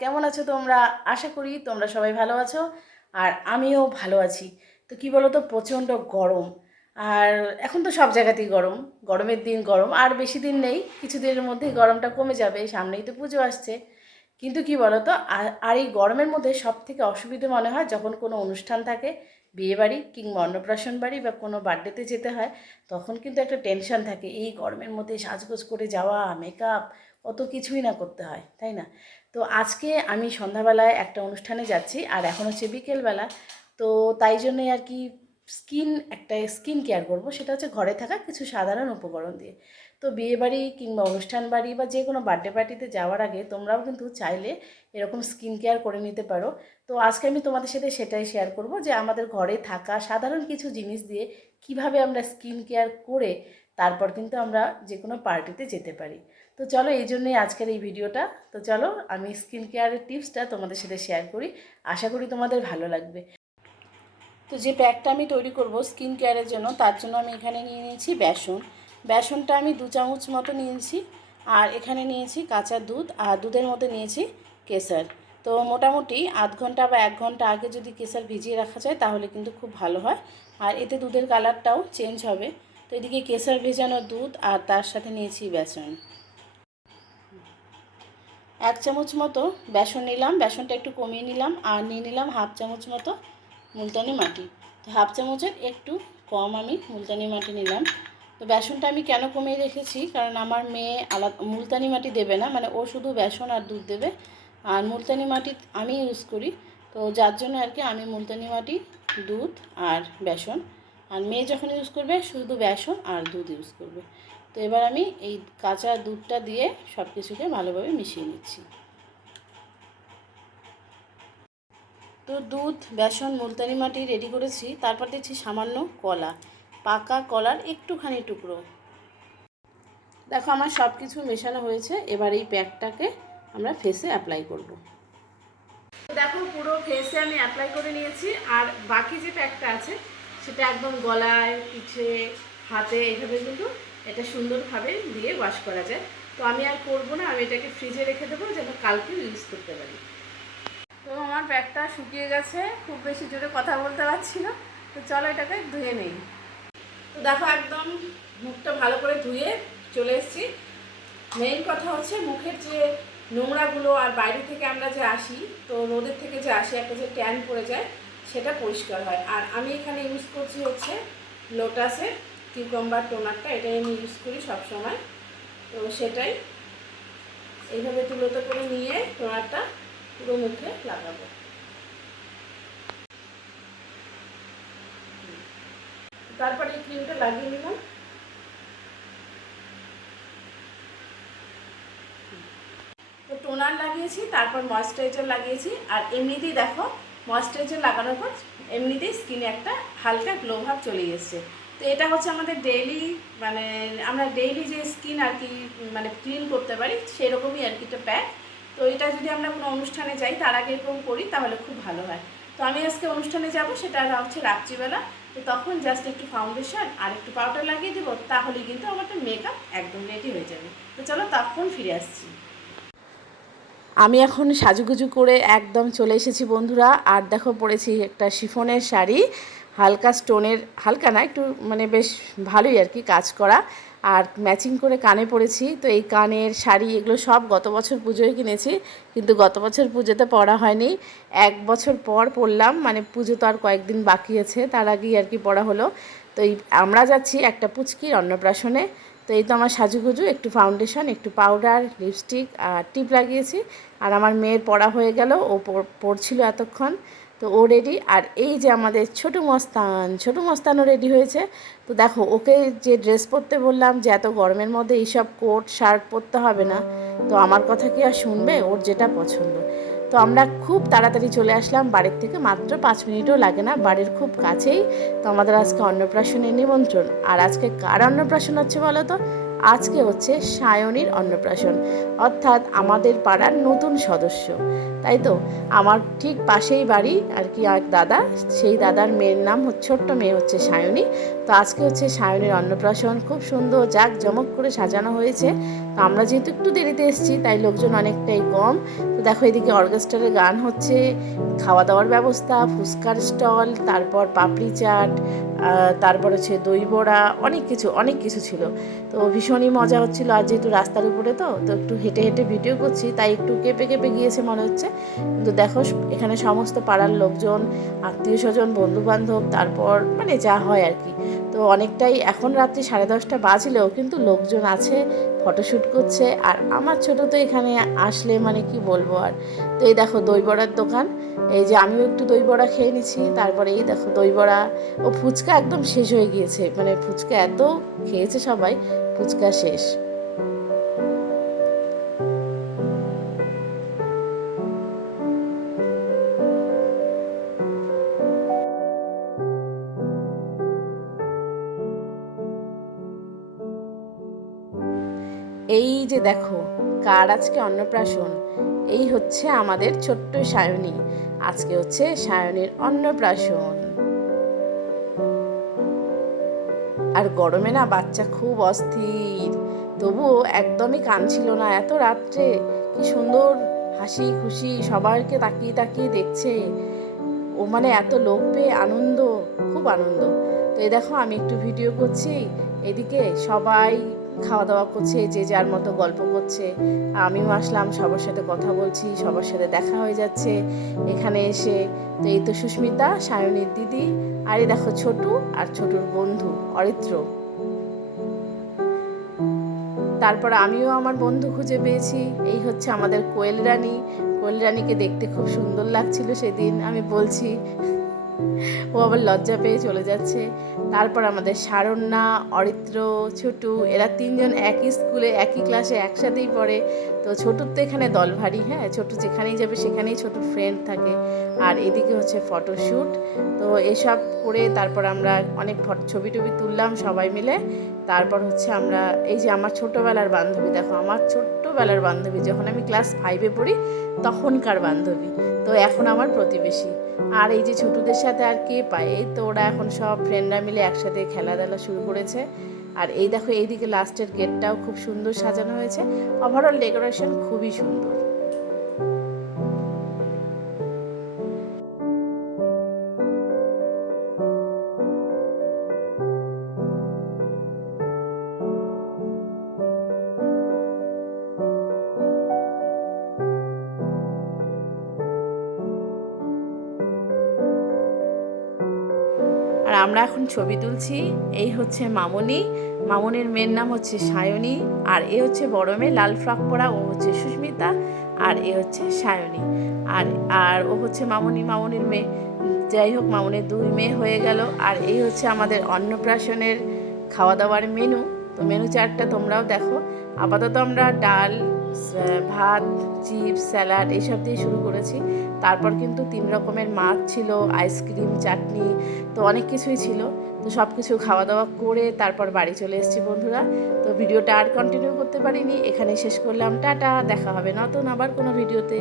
কেমন আছো তোমরা? আশা করি তোমরা সবাই ভালো আছো আর আমিও ভালো আছি। তো কি বলো তো, প্রচণ্ড গরম। আর এখন তো সব জায়গাতেই গরম, গরমের দিন গরম, আর বেশি দিন নেই, কিছু দিনের মধ্যেই গরমটা কমে যাবে, সামনেই তো পুজো আসছে। কিন্তু কি বলো তো, আর এই গরমের মধ্যে সব থেকে অসুবিধে মনে হয় যখন কোনো অনুষ্ঠান থাকে, বিয়েবাড়ি কিংবা অন্নপ্রাশন বাড়ি বা কোনো বার্থডেতে যেতে হয়, তখন কিন্তু একটা টেনশন থাকে, এই গরমের মধ্যে সাজগোজ করে যাওয়া, মেকআপ, কত কিছুই না করতে হয়, তাই না? তো আজকে আমি সন্ধ্যাবেলায় একটা অনুষ্ঠানে যাচ্ছি আর এখন হচ্ছে বিকেলবেলা। তো তাই জন্যই আর কি একটা স্কিন কেয়ার করবো, সেটা হচ্ছে ঘরে থাকা কিছু সাধারণ উপকরণ দিয়ে। তো বিয়েবাড়ি কিংবা অনুষ্ঠান বাড়ি বা যে কোনো বার্থডে পার্টিতে যাওয়ার আগে তোমরাও কিন্তু চাইলে এরকম স্কিন কেয়ার করে নিতে পারো। তো আজকে আমি তোমাদের সাথে সেটাই শেয়ার করব যে আমাদের ঘরে থাকা সাধারণ কিছু জিনিস দিয়ে কিভাবে আমরা স্কিন কেয়ার করে তারপর কিন্তু আমরা যে কোনো পার্টিতে যেতে পারি। তো চলো, এই জন্যই আজকের এই ভিডিওটা। তো চলো আমি স্কিন কেয়ারের টিপসটা তোমাদের সাথে শেয়ার করি, আশা করি তোমাদের ভালো লাগবে। তো যে প্যাকটা আমি তৈরি করব স্কিন কেয়ারের জন্য, তার জন্য আমি এখানে নিয়ে নিয়েছি বেসনটা আমি 2 চামচ মতো নিয়েছি। আর এখানে নিয়েছি কাঁচা দুধ, আর দুধের মধ্যে নিয়েছি কেশর। তো মোটামুটি আধ ঘন্টা বা 1 ঘন্টা আগে যদি কেশর ভিজিয়ে রাখা যায় তাহলে কিন্তু খুব ভালো হয়, আর এতে দুধের কালারটাও চেঞ্জ হবে। তো এদিকে কেশর ভেজানো দুধ আর তার সাথে নিয়েছি বেসন। 1 চামচ মতো বেসন নিলাম, বেসনটা একটু কমিয়ে নিলাম, আর নিয়ে নিলাম 1/2 চামচ মতো মুলতানি মাটি। তো 1/2 চামচের একটু কম আমি মুলতানি মাটি নিলাম। তো বেসনটা আমি কেন কমিয়ে রেখেছি, কারণ আমার মেয়ে আলাদা মুলতানি মাটি দেবে না, মানে ও শুধু বেসন আর দুধ দেবে, আর মুলতানি মাটি আমি ইউজ করি। তো যার জন্য আর কি আমি মুলতানি মাটি, দুধ আর বেসন, আর মেয়ে যখন ইউজ করবে শুধু বেসন আর দুধ ইউজ করবে। তো এবার আমি এই কাঁচা দুধটা দিয়ে সব কিছুকে ভালোভাবে মিশিয়ে নিচ্ছি। তো দুধ, বেসন, মুলতানি মাটি রেডি করেছি, তারপর দিচ্ছি সামান্য কলা, পাকা কলার একটুখানি টুকরো। দেখো আমার সব কিছু মেশানো হয়েছে, এবার এই প্যাকটাকে আমরা ফেসে অ্যাপ্লাই করব। দেখো পুরো ফেসে আমি অ্যাপ্লাই করে নিয়েছি, আর বাকি যে প্যাকটা আছে সেটা একদম গলায়, পিঠে, হাতে এইভাবে কিন্তু এটা সুন্দরভাবে দিয়ে ওয়াশ করা যায়। তো আমি আর করবো না, আমি এটাকে ফ্রিজে রেখে দেবো যেন কালকে ইউজ করতে পারি। তো আমার ব্যাগটা শুকিয়ে গেছে, খুব বেশি জোরে কথা বলতে পারছি না, তো চলো এটাকে ধুয়ে নেই। তো দেখো একদম মুখটা ভালো করে ধুয়ে চলে এসেছি। মেইন কথা হচ্ছে মুখের যে নোংরাগুলো আর বাইরে থেকে আমরা যে আসি, তো রোদের থেকে যে আসি একটা যে ট্যান পড়ে যায়, সেটা পরিষ্কার হয়। আর আমি এখানে ইউজ করছি হচ্ছে লোটাসের কিউকাম্বার টোনারটা, এটাই আমি ইউজ করি সব সময়। তো সেটাই এইভাবে তুলোতে করে নিয়ে টোনারটা পুরো মুখে লাগাবো। তারপরে এই ক্রিমটা লাগিয়ে নিলাম। তো টোনার লাগিয়েছি, তারপর ময়েশ্চারাইজার লাগিয়েছি, আর এমনিতেই দেখো ময়েশ্চারাইজার লাগানোর পর এমনিতেই স্কিনে একটা হালকা গ্লো ভাব চলে এসেছে। তো এটা হচ্ছে আমাদের ডেইলি, মানে আমরা ডেইলি যে স্কিন আর কি মানে ক্লিন করতে পারি সেরকমই আর কি একটা প্যাক। তো এটা যদি আমরা কোনো অনুষ্ঠানে যাই তার আগে এরকম করি তাহলে খুব ভালো হয়। তো আমি আজকে অনুষ্ঠানে যাব, সেটা হচ্ছে রাত্রিবেলা। তো তখন জাস্ট একটু ফাউন্ডেশন আর একটু পাউডার লাগিয়ে দেবো, তাহলেই কিন্তু আমার মেকআপ একদম রেডি হয়ে যাবে। তো চলো তখন ফিরে আসছি। আমি এখন সাজুগুজু করে একদম চলে এসেছি বন্ধুরা, আর দেখো পরেছি একটা শিফনের শাড়ি, হালকা স্টোনের, হালকা না একটু মানে বেশ ভালোই আর কি কাজ করা, আর ম্যাচিং করে কানে পরেছি। তো এই কানের শাড়ি এগুলো সব গত বছর পুজোয় কিনেছি, কিন্তু গত বছর পুজোতে পরা হয়নি, 1 বছর পর পরলাম, মানে পুজো তো আর কয়েকদিন বাকি আছে, তার আগেই আর কি পরা হলো। তো এই আমরা যাচ্ছি একটা পুচকির অন্নপ্রাশনে। তো এই তো আমার সাজুগুজু, একটু ফাউন্ডেশন, একটু পাউডার, লিপস্টিক আর টিপ লাগিয়েছি, আর আমার মেয়ের পড়া হয়ে গেল, ও পড়ছিল এতক্ষণ। তো ও রেডি, আর এই যে আমাদের ছোটো মস্তানও রেডি হয়েছে। তো দেখো ওকে যে ড্রেস পরতে বললাম যে এত গরমের মধ্যে এইসব কোট শার্ট পরতে হবে না, তো আমার কথা কি আর শুনবে, ওর যেটা পছন্দ। তো আমরা খুব তাড়াতাড়ি চলে আসলাম বাড়ির থেকে, মাত্র 5 মিনিটও লাগে না, বাড়ির খুব কাছেই। তো আমাদের আজকে অন্নপ্রাশনের নিমন্ত্রণ, আর আজকে কার অন্নপ্রাশন হচ্ছে বলো তো? আজকে হচ্ছে সায়নীর অন্নপ্রাশন, অর্থাৎ আমাদের পাড়ার নতুন সদস্য, তাই তো। আমার ঠিক পাশেই বাড়ি আর কি এক দাদা, সেই দাদার মেয়ের নাম হচ্ছে, ছোট্ট মেয়ে হচ্ছে সায়নী। তো আজকে হচ্ছে সায়নীর অন্নপ্রাশন, খুব সুন্দর জাঁকজমক করে সাজানো হয়েছে। তো আমরা যেহেতু একটু দেরিতে এসেছি তাই লোকজন অনেকটাই কম। তো দেখো এদিকে অর্কেস্ট্রারে গান হচ্ছে, খাওয়া দাওয়ার ব্যবস্থা, ফুচকার স্টল, তারপর পাপড়ি চাট, তারপর হচ্ছে দই বড়া, অনেক কিছু ছিল। তো ভীষণই মজা হচ্ছিলো। আর যেহেতু রাস্তার উপরে তো একটু হেঁটে হেঁটে ভিডিও করছি তাই একটু কেঁপে কেঁপে গিয়েছে মনে হচ্ছে। কিন্তু দেখো এখানে সমস্ত পাড়ার লোকজন, আত্মীয় স্বজন, বন্ধুবান্ধব, তারপর মানে যা হয় আর কি। তো অনেকটাই, এখন রাত্রি 10:30 বাজলেও কিন্তু লোকজন আছে, ফটোশ্যুট করছে। আর আমার ছোটো তো এখানে আসলে মানে কি বলবো আর। তো এই দেখো দই বড়ার দোকান, এই যে আমিও একটু দই বড়া খেয়ে নিচ্ছি। তারপরে এই দেখো দই বড়া ও ফুচকা একদম শেষ হয়ে গিয়েছে, মানে ফুচকা এত খেয়েছে সবাই, ফুচকা শেষ। এই যে দেখো কার আজকে অন্নপ্রাশন, এই হচ্ছে আমাদের ছোট্ট সায়নী। আজকে হচ্ছে সায়নীর অন্নপ্রাশন। আর গরমে না বাচ্চা খুব অস্থির, তবুও একদমই কাঁদছিল না। এত রাত্রে কি সুন্দর হাসি খুশি সবাইকে তাকিয়ে তাকিয়ে দেখছে ও, মানে এত লোক পেয়ে আনন্দ, খুব আনন্দ। তো এই দেখো আমি একটু ভিডিও করছি, এদিকে সবাই খাওয়া দাওয়া করছে, যে যার মতো গল্প করছে। আমিও আসলাম, সবার সাথে কথা বলছি, সবার সাথে দেখা হয়ে যাচ্ছে এখানে এসে। তো এই তো সুস্মিতা, সায়নীর দিদি, আর এই দেখো ছোটু আর ছোটুর বন্ধু অরিত্র। তারপর আমিও আমার বন্ধু খুঁজে পেয়েছি, এই হচ্ছে আমাদের কোয়েল রানী। কোয়েল রানীকে দেখতে খুব সুন্দর লাগছিল সেদিন, আমি বলছি, ও আবার লজ্জা পেয়ে চলে যাচ্ছে। তারপর আমাদের সারণ্যা, অরিত্র, ছোটু, এরা তিনজন একই স্কুলে একই ক্লাসে একসাথেই পড়ে। তো ছোটুর তো এখানে দল ভারী, হ্যাঁ, ছোটু যেখানেই যাবে সেখানেই ছোটুর ফ্রেন্ড থাকে। আর এদিকে হচ্ছে ফটোশ্যুট। তো এসব করে তারপর আমরা অনেক ছবি টবি তুললাম সবাই মিলে। তারপর হচ্ছে আমরা, এই যে আমার ছোটোবেলার বান্ধবী, দেখো আমার ছোট্টবেলার বান্ধবী, যখন আমি ক্লাস 5-এ পড়ি তখনকার বান্ধবী, তো এখন আমার প্রতিবেশী। আর এই যে ছোটদের সাথে আর কে পায়, এই তো ওরা এখন সব ফ্রেন্ডরা মিলে একসাথে খেলাধুলা শুরু করেছে। আর এই দেখো এইদিকে লাস্টের গেটটাও খুব সুন্দর সাজানো হয়েছে, ওভারঅল ডেকোরেশন খুবই সুন্দর। আর আমরা এখন ছবি তুলছি। এই হচ্ছে মামনি, মামনির মেয়ের নাম হচ্ছে সায়নী। আর এ হচ্ছে বড় মেয়ে লাল ফ্রক পরা, ও হচ্ছে সুস্মিতা। আর এ হচ্ছে সায়নী। আর আর ও হচ্ছে মামনি, মামনির মেয়ে। যাই হোক, মামনির 2 মেয়ে হয়ে গেল। আর এই হচ্ছে আমাদের অন্নপ্রাশনের খাওয়া দাওয়ার মেনু। তো মেনু চার্টটা তোমরাও দেখো। আপাতত আমরা ডাল, ভাত, চিপস, স্যালাড এইসব দিয়ে শুরু করেছি। তারপর কিন্তু 3 রকমের মাছ ছিল, আইসক্রিম, চাটনি, তো অনেক কিছুই ছিল। তো সব কিছু খাওয়া দাওয়া করে তারপর বাড়ি চলে এসেছি বন্ধুরা। তো ভিডিওটা আর কন্টিনিউ করতে পারিনি, এখানে শেষ করলাম। টাটা, দেখা হবে নতুন আবার কোনো ভিডিওতে।